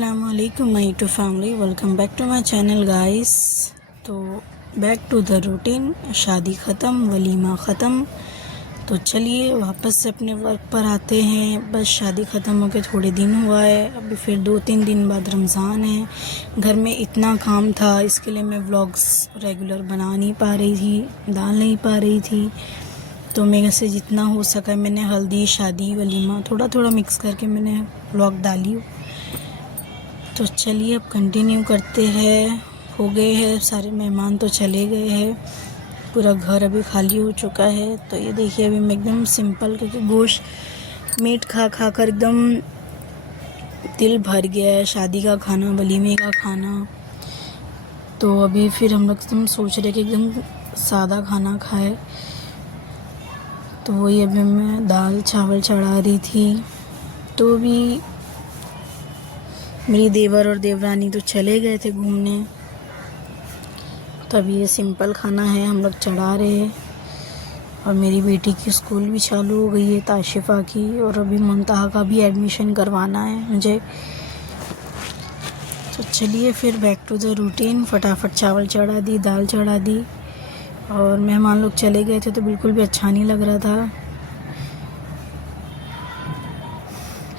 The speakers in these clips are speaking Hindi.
अस्सलाम वालेकुम my to family, welcome back to my channel guys. तो बैक टू द रूटीन, शादी ख़त्म, वलीमा ख़त्म। तो चलिए वापस से अपने वर्क पर आते हैं। बस शादी ख़त्म होकर थोड़े दिन हुआ है, अभी फिर 2-3 दिन बाद रमज़ान है। घर में इतना काम था, इसके लिए मैं व्लॉग्स रेगुलर बना नहीं पा रही थी, डाल नहीं पा रही थी। तो मेरे से जितना हो सका मैंने हल्दी, शादी, वलीमा थोड़ा थोड़ा मिक्स करके मैंने व्लॉग डाली। तो चलिए अब कंटिन्यू करते हैं। हो गए हैं सारे मेहमान, तो चले गए हैं, पूरा घर अभी खाली हो चुका है। तो ये देखिए अभी मैं एकदम सिंपल, क्योंकि गोश्त मीट खा खा कर एकदम दिल भर गया है, शादी का खाना, वलीमे का खाना। तो अभी फिर हम लोग एकदम सोच रहे कि एकदम सादा खाना खाए। तो वही अभी मैं दाल चावल चढ़ा रही थी। तो अभी मेरी देवर और देवरानी तो चले गए थे घूमने, तो अभी ये सिंपल खाना है हम लोग चढ़ा रहे हैं। और मेरी बेटी की स्कूल भी चालू हो गई है, ताशिफ़ा की, और अभी मुंतहा का भी एडमिशन करवाना है मुझे। तो चलिए फिर बैक टू द रूटीन, फटाफट चावल चढ़ा दी, दाल चढ़ा दी। और मेहमान लोग चले गए थे तो बिल्कुल भी अच्छा नहीं लग रहा था,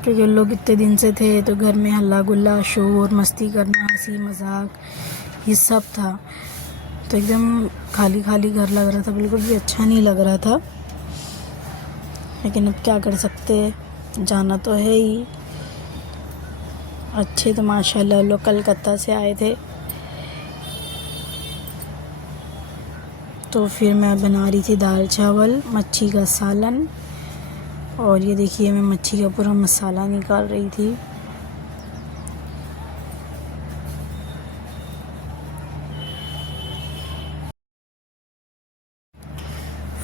क्योंकि लोग इतने दिन से थे तो घर में हल्ला गुल्ला, शोर, मस्ती करना, हंसी मजाक, ये सब था। तो एकदम खाली खाली घर लग रहा था, बिल्कुल भी अच्छा नहीं लग रहा था। लेकिन अब क्या कर सकते हैं, जाना तो है ही। अच्छे तो माशाल्लाह लोग कलकत्ता से आए थे। तो फिर मैं बना रही थी दाल चावल, मच्छी का सालन। और ये देखिए मैं मच्छी का पूरा मसाला निकाल रही थी।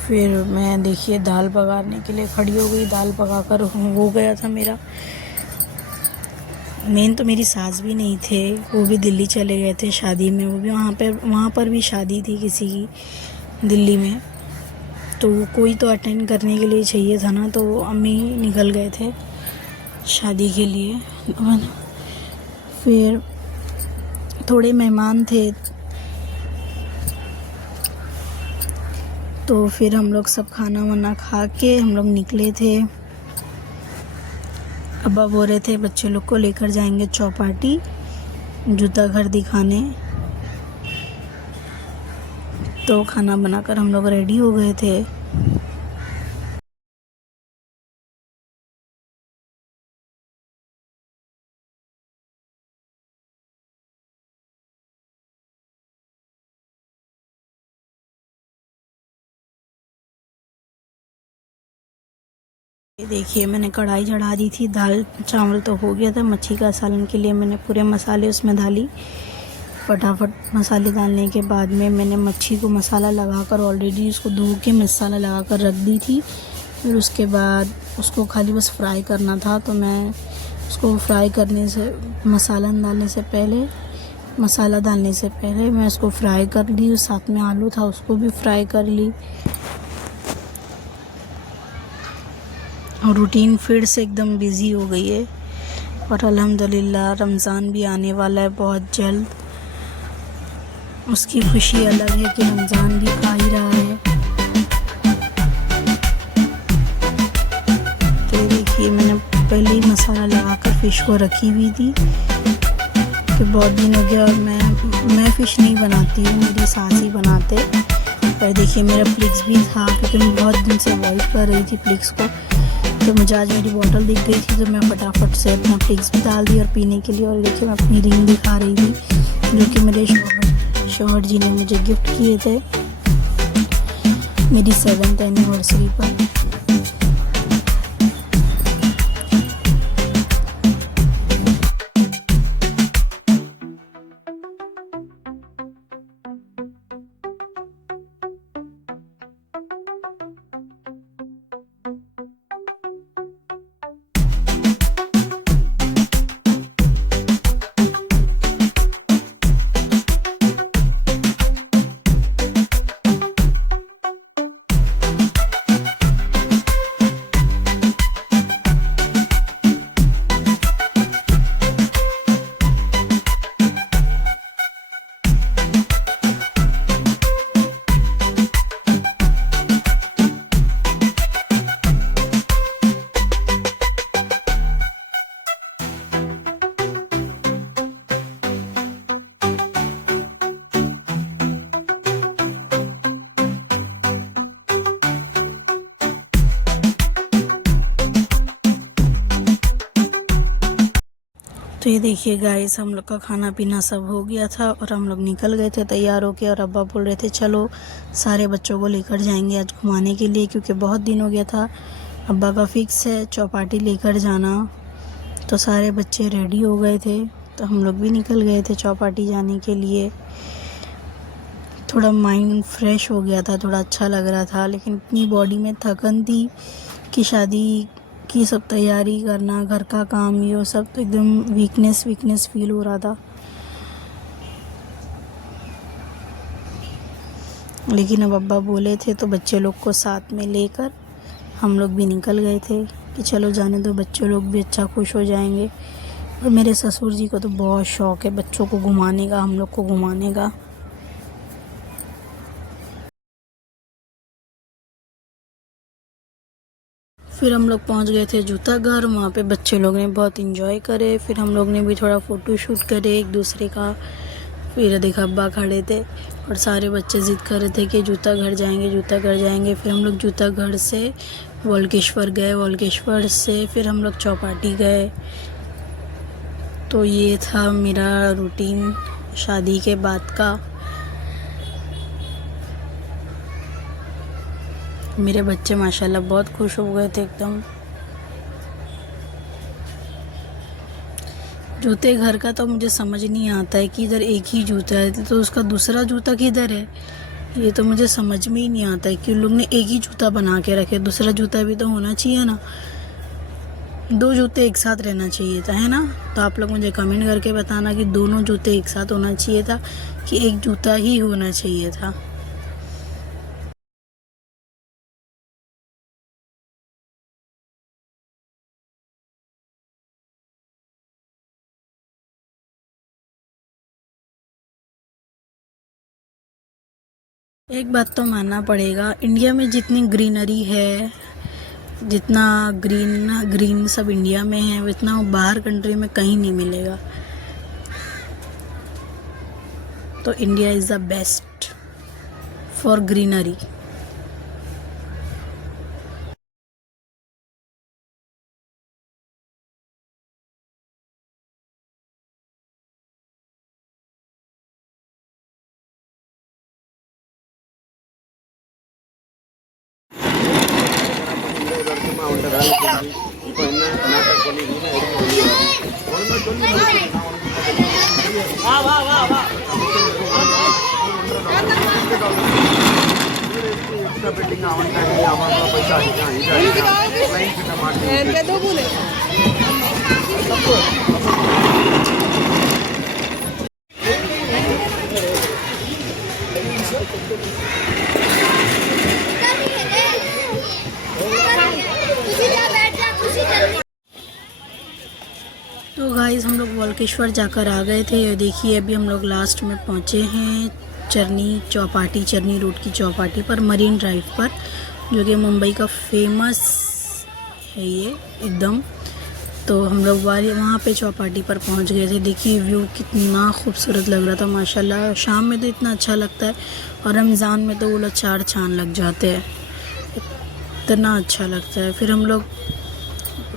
फिर मैं देखिए दाल पकाने के लिए खड़ी हो गई, दाल पकाकर हो गया था मेरा। मेन तो मेरी सास भी नहीं थे, वो भी दिल्ली चले गए थे शादी में। वो भी वहाँ पर भी शादी थी किसी की दिल्ली में, तो कोई तो अटेंड करने के लिए चाहिए था ना, तो अम्मी निकल गए थे शादी के लिए। फिर थोड़े मेहमान थे, तो फिर हम लोग सब खाना वाना खा के हम लोग निकले थे। अब्बा बोल रहे थे बच्चे लोग को लेकर जाएंगे चौपाटी, जूता घर दिखाने। तो खाना बनाकर हम लोग रेडी हो गए थे। ये देखिए मैंने कढ़ाई चढ़ा दी थी, दाल चावल तो हो गया था। मच्छी का सालन के लिए मैंने पूरे मसाले उसमें डाली। फटाफट मसाले डालने के बाद में मैंने मच्छी को मसाला लगाकर ऑलरेडी उसको धो के मसाला लगाकर रख दी थी। फिर उसके बाद उसको खाली बस फ्राई करना था। तो मैं उसको फ्राई करने से, मसाला डालने से पहले मैं उसको फ्राई कर ली। साथ में आलू था उसको भी फ्राई कर ली। और रूटीन फिर से एकदम बिज़ी हो गई है। और अल्हम्दुलिल्लाह रमज़ान भी आने वाला है बहुत जल्द। उसकी खुशी अलग है कि रमज़ान भी आ ही रहा है। तो देखिए मैंने पहले ही मसाला लगाकर फ़िश को रखी हुई थी, कि बहुत दिन हो गया। और मैं फ़िश नहीं बनाती हूँ, मेरी सास ही बनाते। पर देखिए मेरा फ्लिक्स भी था, क्योंकि मैं बहुत दिन से अवॉइड कर रही थी फ्लिक्स को। तो मुझे आज मेरी बोतल दिख गई थी, तो मैं फटाफट से अपना फ्लिक्स भी डाल दी और पीने के लिए। और देखिए मैं अपनी रिंग दिखा रही थी, जो कि मेरे शौहर जी ने मुझे गिफ्ट किए थे मेरी 7th एनिवर्सरी पर। तो ये देखिए गाइस, हम लोग का खाना पीना सब हो गया था और हम लोग निकल गए थे तैयार होके। और अब्बा बोल रहे थे चलो सारे बच्चों को लेकर जाएंगे आज घुमाने के लिए, क्योंकि बहुत दिन हो गया था। अब्बा का फिक्स है चौपाटी लेकर जाना। तो सारे बच्चे रेडी हो गए थे, तो हम लोग भी निकल गए थे चौपाटी जाने के लिए। थोड़ा माइंड फ्रेश हो गया था, थोड़ा अच्छा लग रहा था, लेकिन इतनी बॉडी में थकन थी कि शादी की सब तैयारी करना, घर का काम, ये सब, तो एकदम वीकनेस फील हो रहा था। लेकिन अब अब्बा बोले थे तो बच्चे लोग को साथ में लेकर हम लोग भी निकल गए थे कि चलो जाने दो, बच्चे लोग भी अच्छा खुश हो जाएंगे। और मेरे ससुर जी को तो बहुत शौक़ है बच्चों को घुमाने का, हम लोग को घुमाने का। फिर हम लोग पहुंच गए थे जूता घर। वहाँ पे बच्चे लोग ने बहुत इंजॉय करे। फिर हम लोग ने भी थोड़ा फ़ोटो शूट करे एक दूसरे का। फिर देखा अब्बा खड़े थे और सारे बच्चे ज़िद कर रहे थे कि जूता घर जाएंगे, जूता घर जाएंगे। फिर हम लोग जूता घर से वोल्केश्वर गए, वोल्केश्वर से फिर हम लोग चौपाटी गए। तो ये था मेरा रूटीन शादी के बाद का। मेरे बच्चे माशाल्लाह बहुत खुश हो गए थे एकदम। जूते घर का तो मुझे समझ नहीं आता है कि इधर एक ही जूता है तो उसका दूसरा जूता किधर है। ये तो मुझे समझ में ही नहीं आता है कि उन लोग ने एक ही जूता बना के रखे, दूसरा जूता भी तो होना चाहिए ना। दो जूते एक साथ रहना चाहिए था, है ना। तो आप लोग मुझे कमेंट करके बताना कि दोनों जूते एक साथ होना चाहिए था कि एक जूता ही होना चाहिए था। एक बात तो मानना पड़ेगा, इंडिया में जितनी ग्रीनरी है, जितना ग्रीन सब इंडिया में है, उतना बाहर कंट्री में कहीं नहीं मिलेगा। तो India is the best for greenery. तो गाइस, हम लोग वोल्केश्वर जाकर आ गए थे। देखिए अभी हम लोग लास्ट में पहुँचे हैं चरनी रोड की चौपाटी पर, मरीन ड्राइव पर, जो कि मुंबई का फेमस है ये एकदम। तो हम लोग वहाँ पे चौपाटी पर पहुँच गए थे। देखिए व्यू कितना खूबसूरत लग रहा था माशाल्लाह। शाम में तो इतना अच्छा लगता है और रमज़ान में तो वो 4 चाँद लग जाते हैं, इतना अच्छा लगता है। फिर हम लोग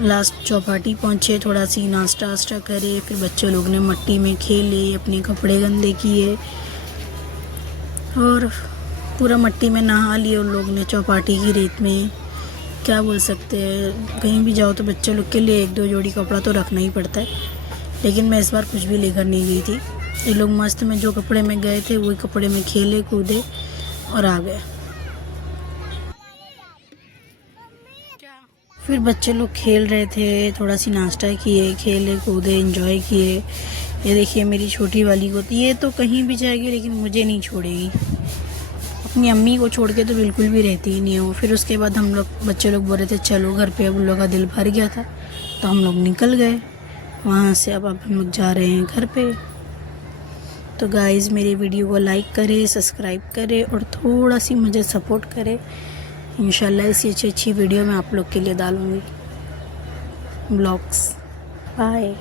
लास्ट चौपाटी पहुँचे, थोड़ा सी नाश्ता वास्ता करे। फिर बच्चे लोग ने मट्टी में खेले, अपने कपड़े गंदे किए और पूरा मट्टी में नहा लिए उन लोग ने चौपाटी की रेत में। क्या बोल सकते हैं, कहीं भी जाओ तो बच्चे लोग के लिए 1-2 जोड़ी कपड़ा तो रखना ही पड़ता है। लेकिन मैं इस बार कुछ भी लेकर नहीं गई थी। ये लोग मस्त में जो कपड़े में गए थे वही कपड़े में खेले कूदे और आ गए। फिर बच्चे लोग खेल रहे थे, थोड़ा सी नाश्ता किए, खेले कूदे, एंजॉय किए। ये देखिए मेरी छोटी वाली को, ये तो कहीं भी जाएगी लेकिन मुझे नहीं छोड़ेगी। अपनी अम्मी को छोड़ के तो बिल्कुल भी रहती ही नहीं है वो। फिर उसके बाद हम लोग बच्चे लोग बोल रहे थे चलो घर पे, अब उन लोग का दिल भर गया था तो हम लोग निकल गए वहाँ से। अब हम लोग जा रहे हैं घर पे। तो गाइज़, मेरी वीडियो को लाइक करें, सब्सक्राइब करें और थोड़ा सी मुझे सपोर्ट करें। इंशाल्लाह ऐसी अच्छी वीडियो मैं आप लोग के लिए डालूँगी, ब्लॉग्स। बाय।